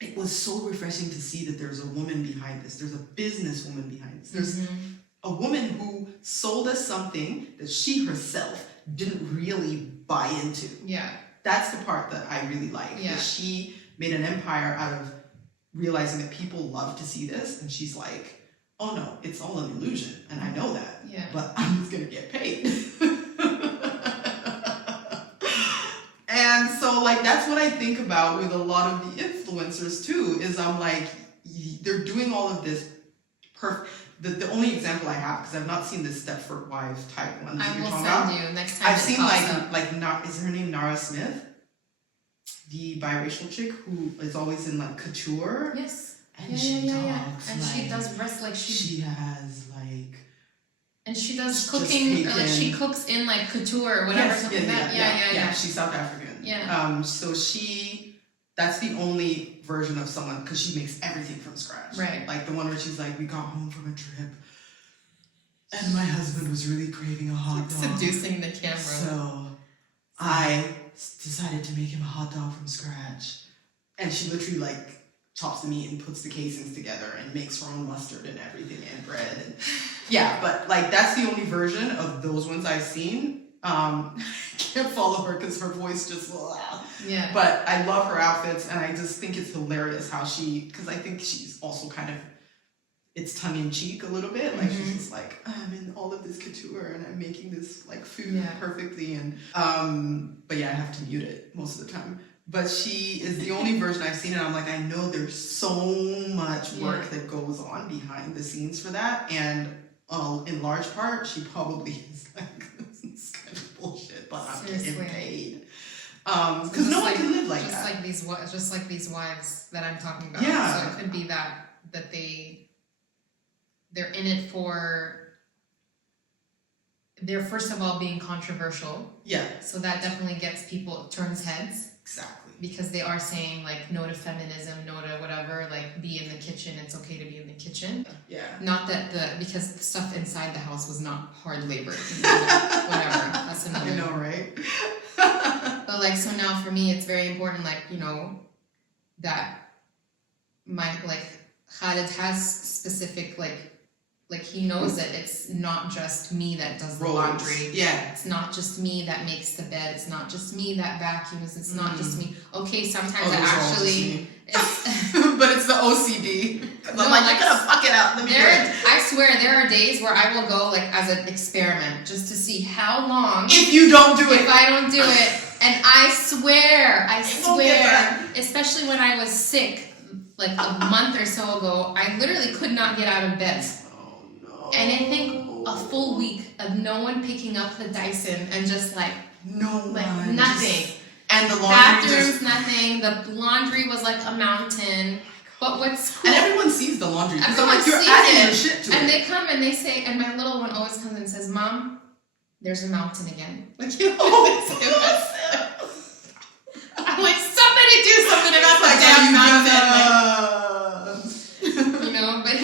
it was so refreshing to see that there's a woman behind this. There's a businesswoman behind this. There's a woman who sold us something that she herself didn't really buy into. Yeah. That's the part that I really like. Yeah. That she made an empire out of realizing that people love to see this. And she's like, oh no, it's all an illusion. And I know that. Yeah. But I'm just going to get paid. And so, like, that's what I think about with a lot of the influencers, too, is I'm like, they're doing all of this perfect. The only example I have, because I've not seen the Stepford Wives type ones that you're talking about. I will send you next time. I've seen, is her name Nara Smith? The biracial chick who is always in, like, couture. Yes. And she talks and like, she does breast, like, she has, like... And she does cooking, like she cooks in like couture or whatever, something like that. Yeah. She's South African. Yeah. So that's the only version of someone, because she makes everything from scratch. Right. Like the one where she's like, we got home from a trip and my husband was really craving a hot dog. Seducing the camera. So I decided to make him a hot dog from scratch. And she literally like chops the meat and puts the casings together and makes her own mustard and everything and bread. And yeah, but like that's the only version of those ones I've seen. I can't follow her because her voice just yeah. But I love her outfits and I just think it's hilarious how because I think she's also kind of, it's tongue in cheek a little bit. Like she's just like, I'm in all of this couture and I'm making this like food perfectly. And but yeah, I have to mute it most of the time. But she is the only version I've seen, and I'm like, I know there's so much work that goes on behind the scenes for that, and in large part, she probably is like, this is kind of bullshit, but I'm getting paid. Because no one can live like that. Just like these wives that I'm talking about. Yeah. So it could be that they're in it for. they're first of all being controversial. Yeah. So that definitely turns heads. Exactly. Because they are saying like no to feminism, no to whatever, like be in the kitchen, it's okay to be in the kitchen. Yeah. Not that because the stuff inside the house was not hard labor. Whatever. That's another. I know, right? But like, so now for me, it's very important, like, that Khaled has specific, like he knows that it's not just me that does the laundry. Yeah. It's not just me that makes the bed. It's not just me that vacuums. It's not just me. Okay, sometimes I actually... but it's the OCD. No, I'm like, you're gonna fuck it out. I swear, there are days where I will go like as an experiment just to see how long... If you don't do it. If I don't do it. And I swear, especially when I was sick, like a month or so ago, I literally could not get out of bed. And I think a full week of no one picking up the Dyson and just nothing. And the laundry bathrooms, nothing. The laundry was like a mountain. But what's cool? And everyone sees the laundry. Everyone like, you're adding your shit to it. And they come and they say, and my little one always comes and says, "Mom, there's a mountain again." Like, you always say that. I'm like, somebody do something about the damn mountain. But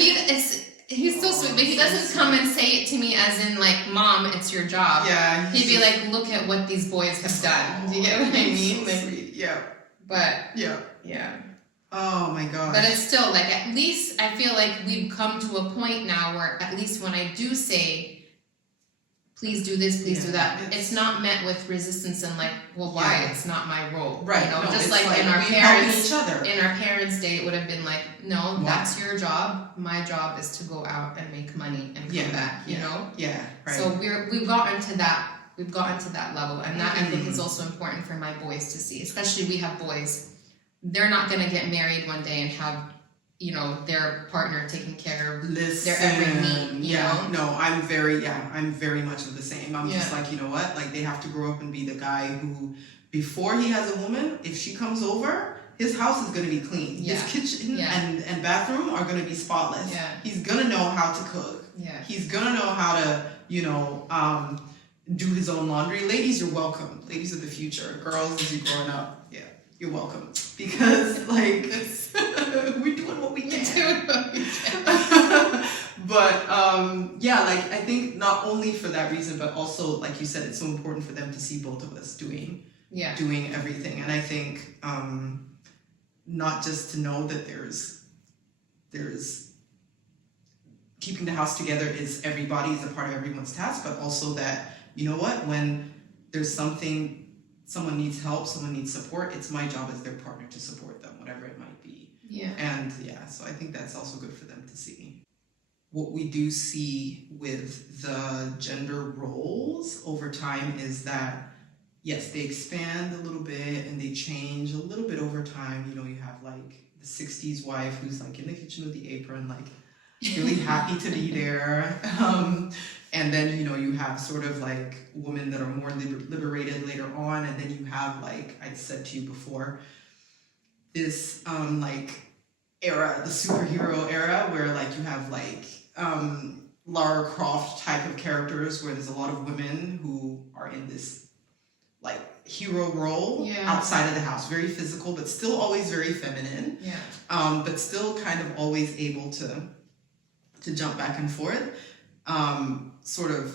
he's so sweet, but he doesn't come and say it to me as in like, "Mom, it's your job." Yeah. He'd be like, "Look at what these boys have done." Do you get what I mean? So sweet. Yeah. But yeah. Oh my god. But it's still like, at least I feel like we've come to a point now where at least when I do say, "Please do this, please do that," it's not met with resistance and like, well, why? Yeah. It's not my role. Right. Just like in our parents' day, it would have been like, no, that's your job. My job is to go out and make money and come back, you know? Yeah. Right. So we've gotten to that. We've gotten to that level. And that I think is also important for my boys to see. Especially we have boys. They're not going to get married one day and have, their partner taking care of their every need. You know? No, I'm very much of the same. I'm just like, you know what? Like, they have to grow up and be the guy who, before he has a woman, if she comes over, his house is going to be clean. Yeah. His kitchen and bathroom are going to be spotless. Yeah. He's going to know how to cook. Yeah. He's going to know how to, do his own laundry. Ladies, you're welcome. Ladies of the future. Girls, as you're growing up, you're welcome. Because, like, we're doing what we can. But, I think not only for that reason, but also, like you said, it's so important for them to see both of us doing everything. And I think not just to know that there's keeping the house together is a part of everyone's task, but also that, you know what, when there's something, someone needs help, someone needs support, it's my job as their partner to support them, whatever it might be. Yeah. And so I think that's also good for them to see. What we do see with the gender roles over time is that, yes, they expand a little bit and they change a little bit over time. You have like the 60s wife who's like in the kitchen with the apron, like really happy to be there. And then, you have sort of like women that are more liberated later on. And then you have, like I said to you before, this era, the superhero era, where like you have like Lara Croft type of characters where there's a lot of women who are in this like hero role outside of the house, very physical, but still always very feminine. Yeah. But still kind of always able to jump back and forth. Sort of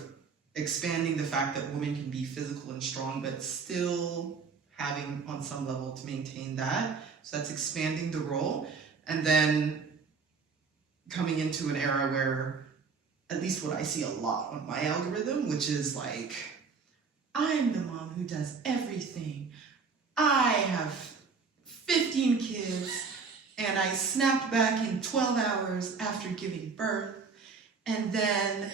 expanding the fact that women can be physical and strong, but still having on some level to maintain that. So that's expanding the role. And then coming into an era where, at least what I see a lot on my algorithm, which is like, I'm the mom who does everything. I have 15 kids and I snapped back in 12 hours after giving birth. And then,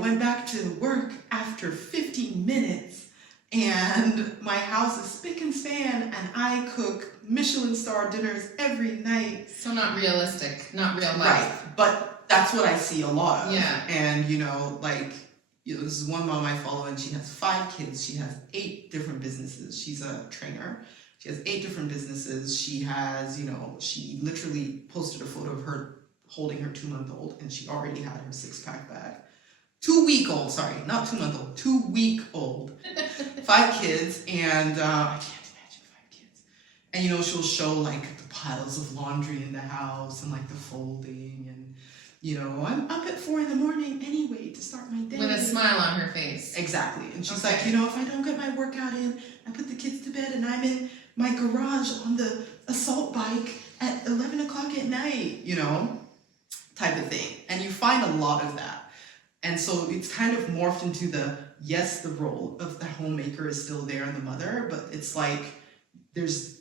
went back to work after 15 minutes and my house is spick and span and I cook Michelin star dinners every night. So not realistic, not real life. Right, but that's what I see a lot of. Yeah. And, this is one mom I follow and she has 5 kids. She has 8 different businesses. She's a trainer. She has 8 different businesses. She has, she literally posted a photo of her holding her 2-month-old and she already had her 6-pack bag. 2-week-old, sorry, not 2-month-old, 2-week-old, 5 kids, and I can't imagine 5 kids. And she'll show like the piles of laundry in the house and like the folding, and I'm up at 4 a.m. anyway to start my day. With a smile on her face. Exactly. And she's like, if I don't get my workout in, I put the kids to bed and I'm in my garage on the assault bike at 11 o'clock at night, type of thing. And you find a lot of that. And so it's kind of morphed into the role of the homemaker is still there and the mother, but it's like there's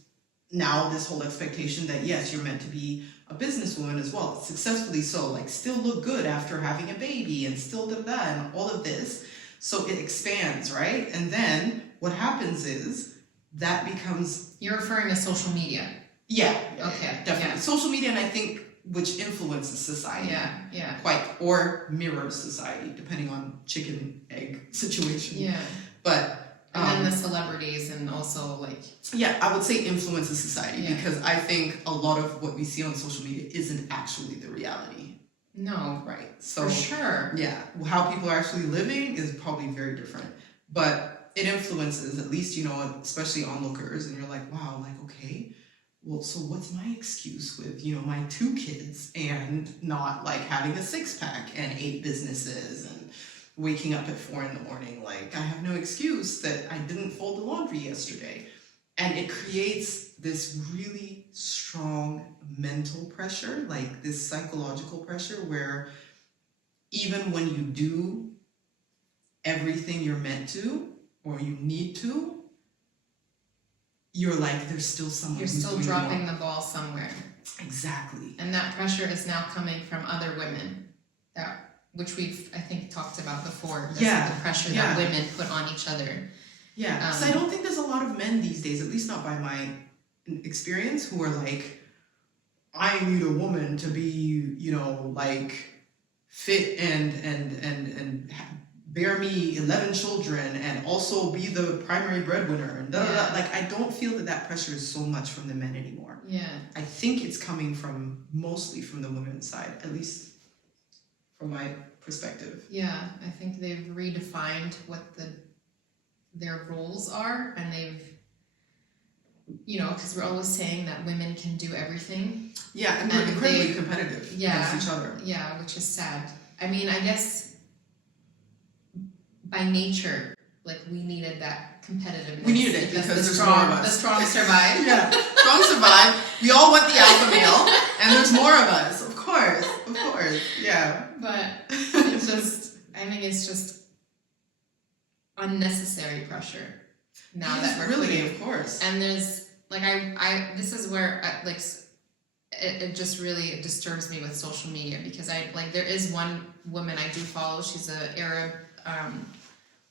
now this whole expectation that yes, you're meant to be a businesswoman as well, successfully so, like still look good after having a baby and still and all of this. So it expands, right? And then what happens is that becomes... You're referring to social media. Yeah. Okay. Definitely. Yeah. Social media, and I think which influences society. Yeah. Or mirrors society, depending on chicken egg situation. Yeah. But and then the celebrities and also like... Yeah, I would say influences society because I think a lot of what we see on social media isn't actually the reality. No. Right. So, for sure. Yeah. How people are actually living is probably very different. But it influences, at least, especially onlookers, and you're like, wow, like, okay, well, so what's my excuse with, my 2 kids and not like having a 6-pack and 8 businesses and waking up at 4 a.m. Like, I have no excuse that I didn't fold the laundry yesterday. And it creates this really strong mental pressure, like this psychological pressure where even when you do everything you're meant to or you need to, you're like, there's still someone You're who's still doing dropping more. the ball somewhere. Exactly. And that pressure is now coming from other women, which we've, I think, talked about before. The pressure that women put on each other. Yeah, so I don't think there's a lot of men these days, at least not by my experience, who are like, I need a woman to be, like fit and bear me 11 children and also be the primary breadwinner and Like, I don't feel that pressure is so much from the men anymore. Yeah. I think it's coming mostly from the women's side, at least from my perspective. Yeah, I think they've redefined what their roles are, and they've, because we're always saying that women can do everything. Yeah, and we're incredibly competitive against each other. Yeah, which is sad. I mean, I guess by nature, like, we needed that competitiveness. We needed it because there's more of us. The strong survive. Yeah, strong survive. We all want the alpha male, and there's more of us. Of course, yeah. But it's just, I think it's just unnecessary pressure now that we're really, putting, of course. And there's like this is where it just really disturbs me with social media, because there is one woman I do follow. She's an Arab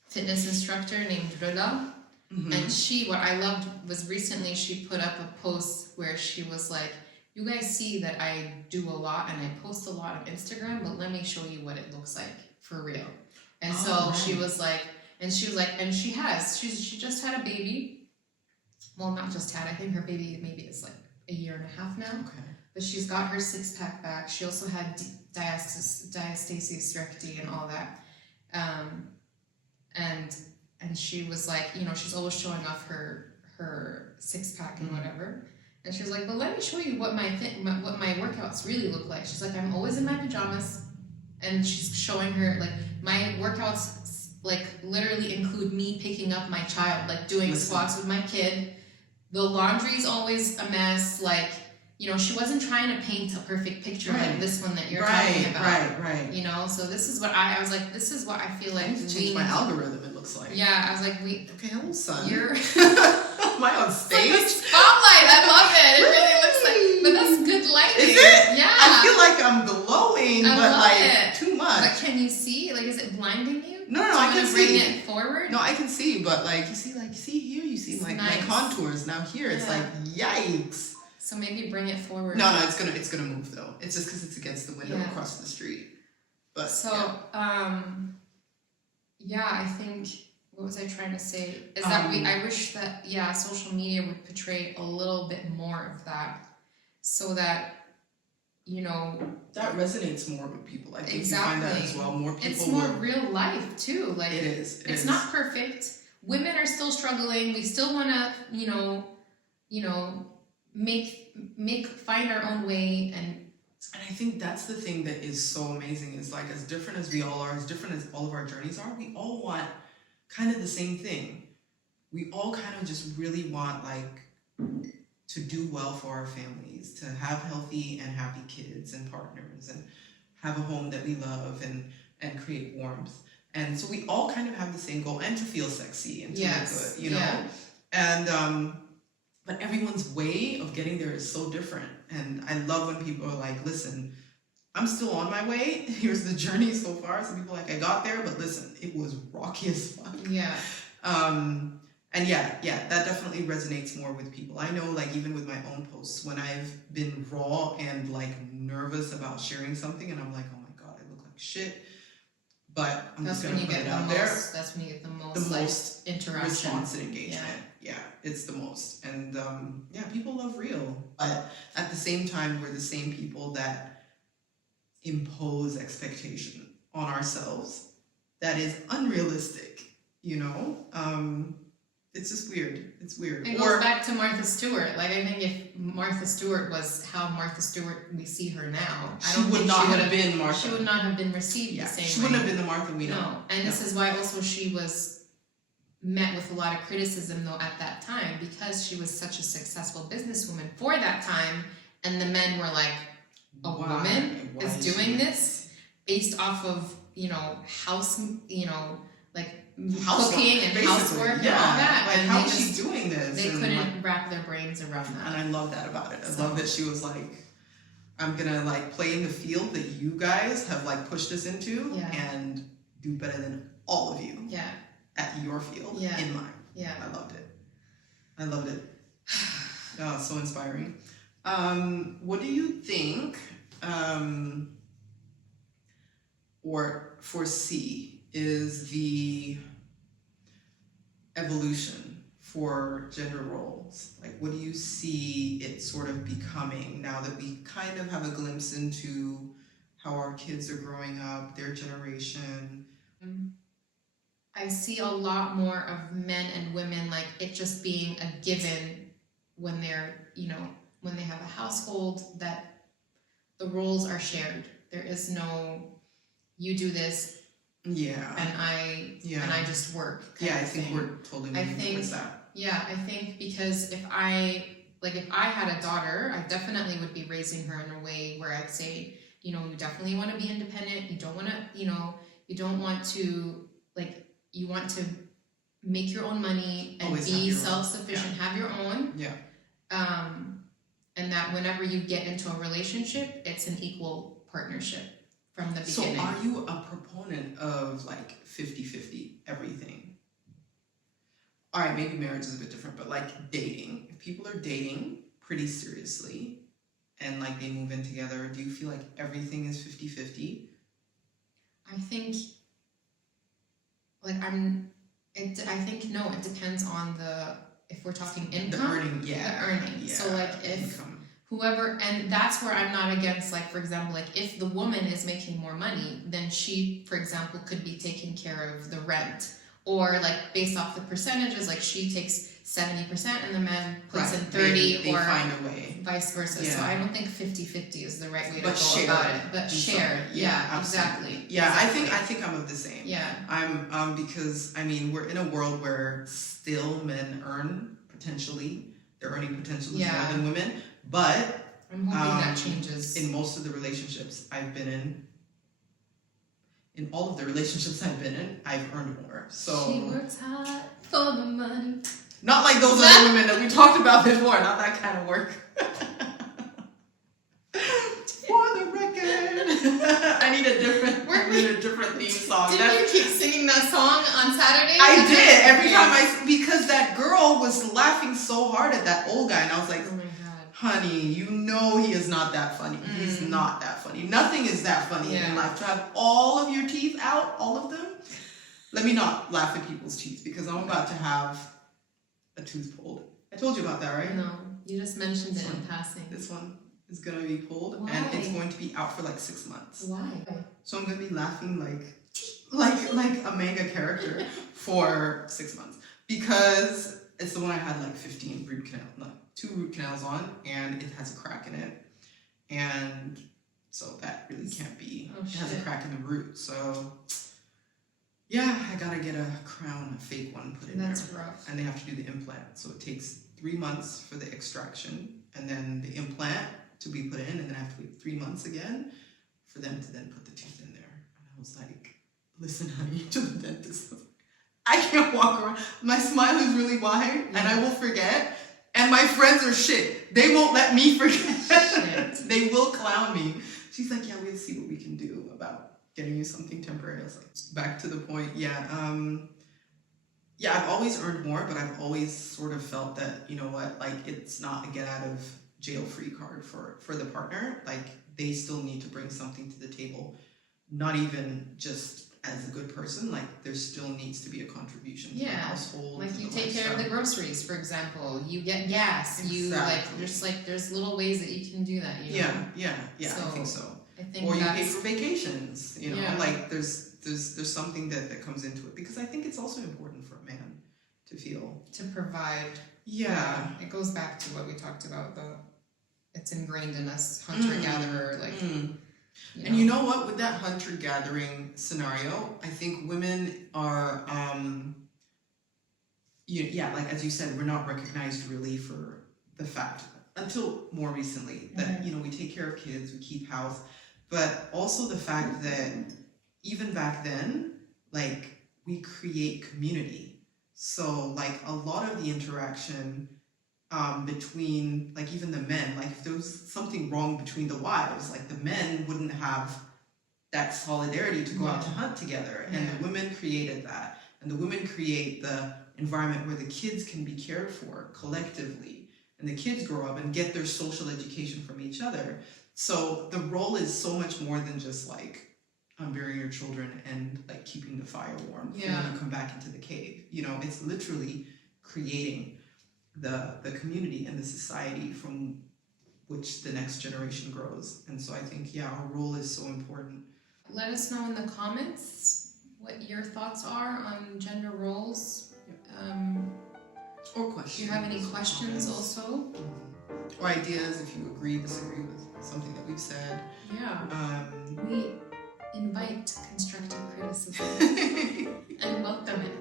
fitness instructor named Rilla. Mm-hmm. And what I loved was recently she put up a post where she was like, you guys see that I do a lot and I post a lot on Instagram, but let me show you what it looks like for real. And she was like, and she just had a baby. Well, not just had, I think her baby maybe is like a year and a half now. Okay. But she's got her 6-pack back. She also had diastasis recti and all that. And she was like, she's always showing off her 6-pack and whatever. And she was like, but let me show you what my workouts really look like. She's like, I'm always in my pajamas. And she's showing her, like, my workouts, like, literally include me picking up my child, like, doing squats with my kid. The laundry's always a mess. Like, she wasn't trying to paint a perfect picture like this one that you're talking about. Right. So this is what I was like, this is what I feel like. I need to change my algorithm, it looks like. Yeah, I was like, okay, hello, son. You're... Am I on stage? Like spotlight, I love it. It really looks like, but that's good lighting. Is it? Yeah. I feel like I'm glowing, but like it. Too much. But can you see? Like, is it blinding you? No, I can see. Bring it forward? No, I can see, but like, you see here, you see like my contours. Now here, it's like, yikes. So maybe bring it forward. No, it's gonna move though. It's just because it's against the window across the street. But I think, what was I trying to say? Is that I wish that social media would portray a little bit more of that, so that that resonates more with people. I think exactly. you find that as well. More people. It's more real life too. Like it is. It's not perfect. Women are still struggling. We still want to, find our own way. And I think that's the thing that is so amazing is like, as different as we all are, as different as all of our journeys are, we all want kind of the same thing. We all kind of just really want like to do well for our families, to have healthy and happy kids and partners, and have a home that we love and create warmth. And so we all kind of have the same goal, and to feel sexy and to look good, you know? Yeah. And, but everyone's way of getting there is so different. And I love when people are like, listen, I'm still on my way. Here's the journey so far. Some people are like, I got there, but listen, it was rocky as fuck. Yeah. And yeah, that definitely resonates more with people. I know, like, even with my own posts, when I've been raw and like nervous about sharing something, and I'm like, oh my God, I look like shit. But I'm just gonna put it out there. That's when you get the most interaction, response and engagement. Yeah, it's the most. And people love real. But at the same time, we're the same people that impose expectation on ourselves that is unrealistic. It's just weird. It's weird. It goes back to Martha Stewart. Like, I think if Martha Stewart was how Martha Stewart we see her now, she would not have been Martha. She would not have been received the same way. She wouldn't have been the Martha we know. No, and this is why also she was met with a lot of criticism though at that time, because she was such a successful businesswoman for that time, and the men were like, a woman is doing this based off of house, cooking and housework and all that. Like, how is she doing this? They couldn't wrap their brains around that. And I love that about it. I love that she was like, I'm gonna like play in the field that you guys have like pushed us into and do better than all of you. Yeah. At your field. Yeah. In mine. Yeah. I loved it. Oh, so inspiring. What do you think or foresee is the evolution for gender roles? Like, what do you see it sort of becoming now that we kind of have a glimpse into how our kids are growing up, their generation? I see a lot more of men and women, like it just being a given when they're, when they have a household, that the roles are shared. There is no, you do this, and I just work. I think we're totally moving towards that. Yeah, I think because if I had a daughter, I definitely would be raising her in a way where I'd say, you definitely want to be independent. You don't want to, you don't want to, you want to make your own money and always be self-sufficient, have your own. Yeah. And that whenever you get into a relationship, it's an equal partnership from the beginning. So are you a proponent of 50-50 everything? All right, maybe marriage is a bit different, but dating. If people are dating pretty seriously and they move in together, do you feel like everything is 50-50? I think no, it depends on if we're talking income, the earning. Yeah, so if income. Whoever, and that's where I'm not against, for example, if the woman is making more money, then she, for example, could be taking care of the rent, or based off the percentages, she takes 70% and the man puts in 30, they or find a way, vice versa. So I don't think 50-50 is the right way to go share about it. But share, exactly. Yeah, exactly. I think I'm of the same. Yeah, I'm because we're in a world where still men earn potentially. Their earning potential is more than women, but I'm hoping that changes. In most of the relationships I've been in all of the relationships I've been in, I've earned more. So she works hard for the money. Not like those other women that we talked about before. Not that kind of work. For the record, I need a different theme song. Didn't you keep singing that song on Saturday? I did every time because that girl was laughing so hard at that old guy, and I was like, oh my God, honey, he is not that funny. He's not that funny. Nothing is that funny in life. To have all of your teeth out, all of them. Let me not laugh at people's teeth because I'm about to have a tooth pulled. I told you about that, right? No, you just mentioned it in passing. This one is gonna be pulled, Why? and it's going to be out for like 6 months. Why? So I'm gonna be laughing like a manga character for 6 months, because it's the one I had like 15 root canal, no, 2 root canals on, and it has a crack in it, and so that really can't be. Oh, it has a shit. crack in the root, so yeah, I gotta get a crown, a fake one, put in That's there, rough. and they have to do the implant. So it takes 3 months for the extraction, and then the implant to be put in, and then I have to wait 3 months again for them to then put the tooth in there. And I was like, listen, honey, to the dentist, I can't walk around. My smile is really wide, and I will forget. And my friends are shit. They won't let me forget. They will clown me. She's like, yeah, we'll see what we can do about getting you something temporary. I was like, back to the point. Yeah, I've always earned more, but I've always sort of felt that, you know what, like, it's not a get out of jail free card for the partner. Like, they still need to bring something to the table, not even just as a good person. Like, there still needs to be a contribution to the household. Like, you the take care of the groceries, for example. You get gas. Exactly. There's little ways that you can do that. You know? Yeah. So, I think so. I think Or you pay for vacations. You know, Yeah. like there's something that comes into it, because I think it's also important for a man to feel to provide. Yeah. It goes back to what we talked about. It's ingrained in us, hunter gatherer. Like. And you know what? With that hunter-gathering scenario, I think women are, like as you said, we're not recognized really for the fact, until more recently, that, we take care of kids, we keep house, but also the fact that even back then, like, we create community. So, like, a lot of the interaction between, like, even the men, like, if there was something wrong between the wives, like, the men wouldn't have that solidarity to go out to hunt together, and the women created that, and the women create the environment where the kids can be cared for collectively, and the kids grow up and get their social education from each other. So the role is so much more than just like burying your children and like keeping the fire warm when you come back into the cave. It's literally creating the community and the society from which the next generation grows. And so I think, our role is so important. Let us know in the comments what your thoughts are on gender roles. Or questions. Do you have any questions also? Or ideas, if you agree, disagree with something that we've said. Yeah. We invite constructive criticism and welcome it.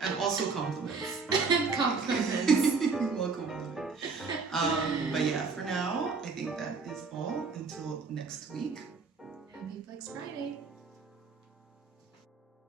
And also compliments. And compliments. Welcome them. But for now, I think that is all until next week. Happy Flex Friday.